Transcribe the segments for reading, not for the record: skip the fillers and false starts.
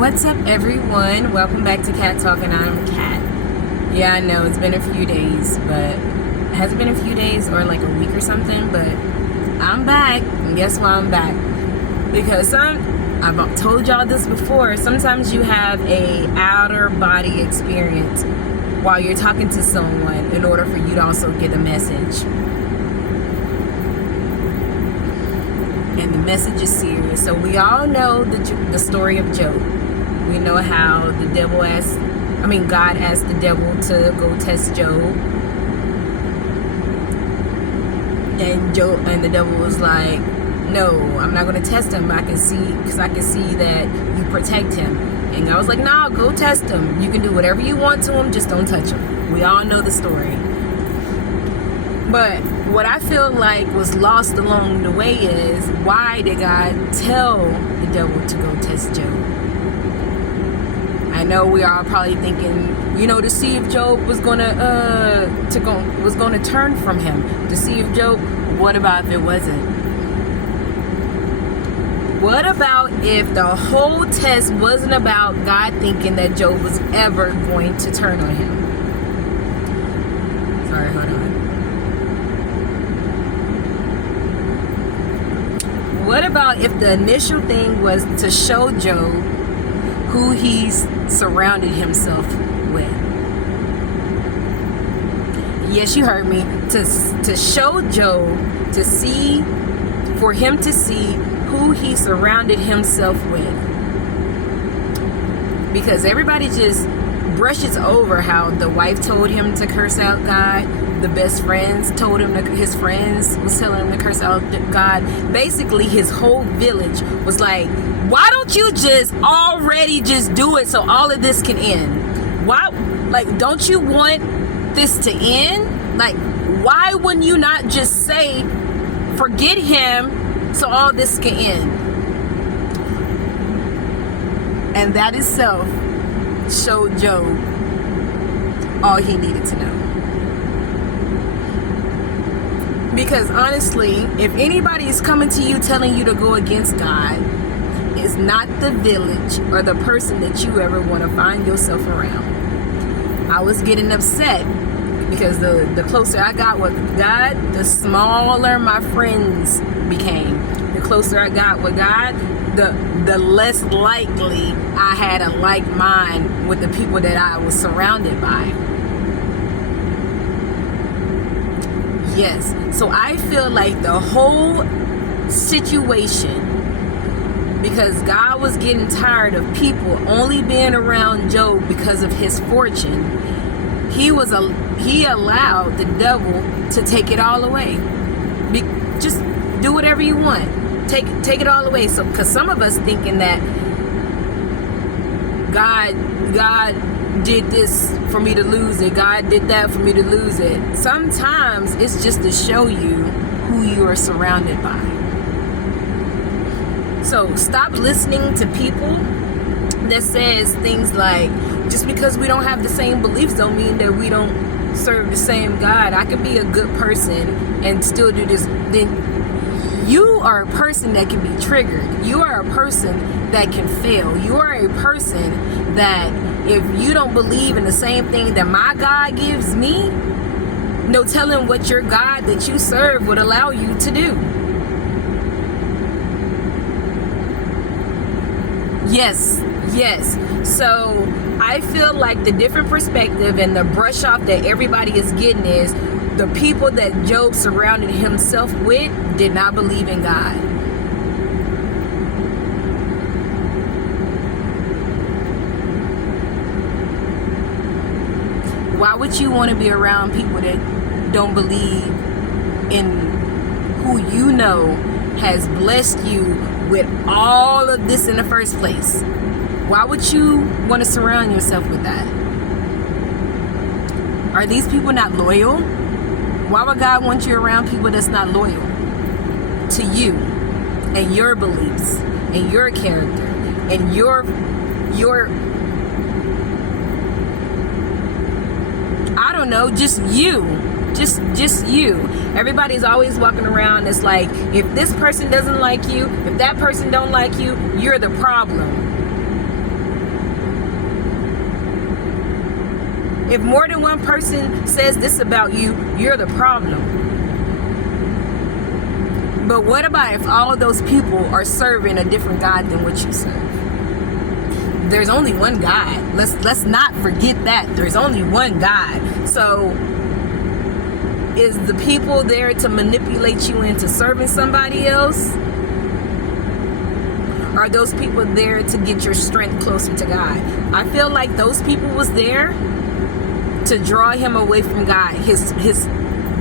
What's up, everyone? Welcome back to Cat Talk, and I'm Cat. Yeah, I know it's been a few days, but has it been a few days or like a week or something? But I'm back, and guess why I'm back? Because I've told y'all this before. Sometimes you have a outer body experience while you're talking to someone in order for you to also get a message. And the message is serious. So we all know the story of Job. We know how God asked the devil to go test Job. And the devil was like, no, I'm not going to test him. I can see that you protect him. And God was like, no, go test him. You can do whatever you want to him, just don't touch him. We all know the story. But what I feel like was lost along the way is, why did God tell the devil to go test Job? I know we are probably thinking, to see if Job was gonna turn from him. To see if Job. What about if it wasn't? What about if the whole test wasn't about God thinking that Job was ever going to turn on him? Sorry, hold on. What about if the initial thing was to show Job who he's surrounded himself with? Yes, you heard me. To show Job, for him to see who he surrounded himself with. Because everybody just brushes over how the wife told him to curse out God. The best friends told him, his friends was telling him to curse out God. Basically, his whole village was like, why don't you just already just do it so all of this can end? Why, don't you want this to end? Why wouldn't you not just say, forget him so all this can end? And that itself showed Job all he needed to know. Because honestly, if anybody is coming to you telling you to go against God, it's not the village or the person that you ever want to find yourself around. I was getting upset because the closer I got with God, the smaller my friends became. The closer I got with God, the less likely I had a like mind with the people that I was surrounded by. Yes, so I feel like the whole situation, because God was getting tired of people only being around Job because of his fortune, he allowed the devil to take it all away. Just do whatever you want. Take it all away. So, because some of us thinking that God did this for me to lose it. God did that for me to lose it. Sometimes it's just to show you who you are surrounded by. So stop listening to people that says things like, just because we don't have the same beliefs don't mean that we don't serve the same God. I can be a good person and still do this. Then you are a person that can be triggered. You are a person that can fail. You are a person that, if you don't believe in the same thing that my God gives me, no telling what your God that you serve would allow you to do. Yes. So I feel like the different perspective and the brush off that everybody is getting is the people that Job surrounded himself with did not believe in God. Why would you want to be around people that don't believe in who you know has blessed you with all of this in the first place? Why would you want to surround yourself with that? Are these people not loyal? Why would God want you around people that's not loyal to you and your beliefs and your character and your I don't know, just you. Just you. Everybody's always walking around. It's like, if this person doesn't like you, if that person don't like you, you're the problem. If more than one person says this about you, you're the problem. But what about if all of those people are serving a different God than what you serve? There's only one God. Let's not forget that. There's only one God. So is the people there to manipulate you into serving somebody else? Are those people there to get your strength closer to God? I feel like those people was there to draw him away from God. His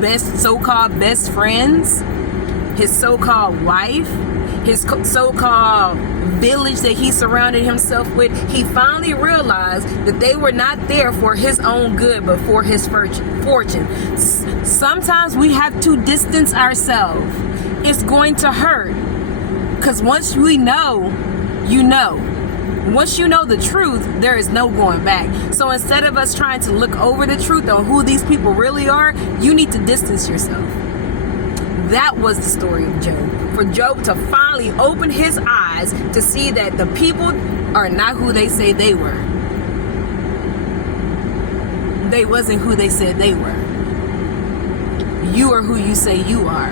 best so-called best friends, his so-called wife, his so-called village that he surrounded himself with. He finally realized that they were not there for his own good, but for his fortune. Sometimes we have to distance ourselves. It's going to hurt, because once we know, you know. Once you know the truth, there is no going back. So instead of us trying to look over the truth on who these people really are, you need to distance yourself. That was the story of Job. For Job to finally open his eyes to see that the people are not who they say they were. They wasn't who they said they were. You are who you say you are,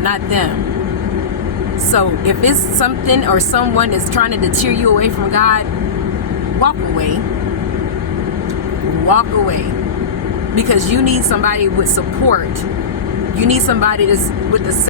not them. So if it's something or someone is trying to deter you away from God, walk away. Walk away. Because you need somebody with support. You need somebody that's with the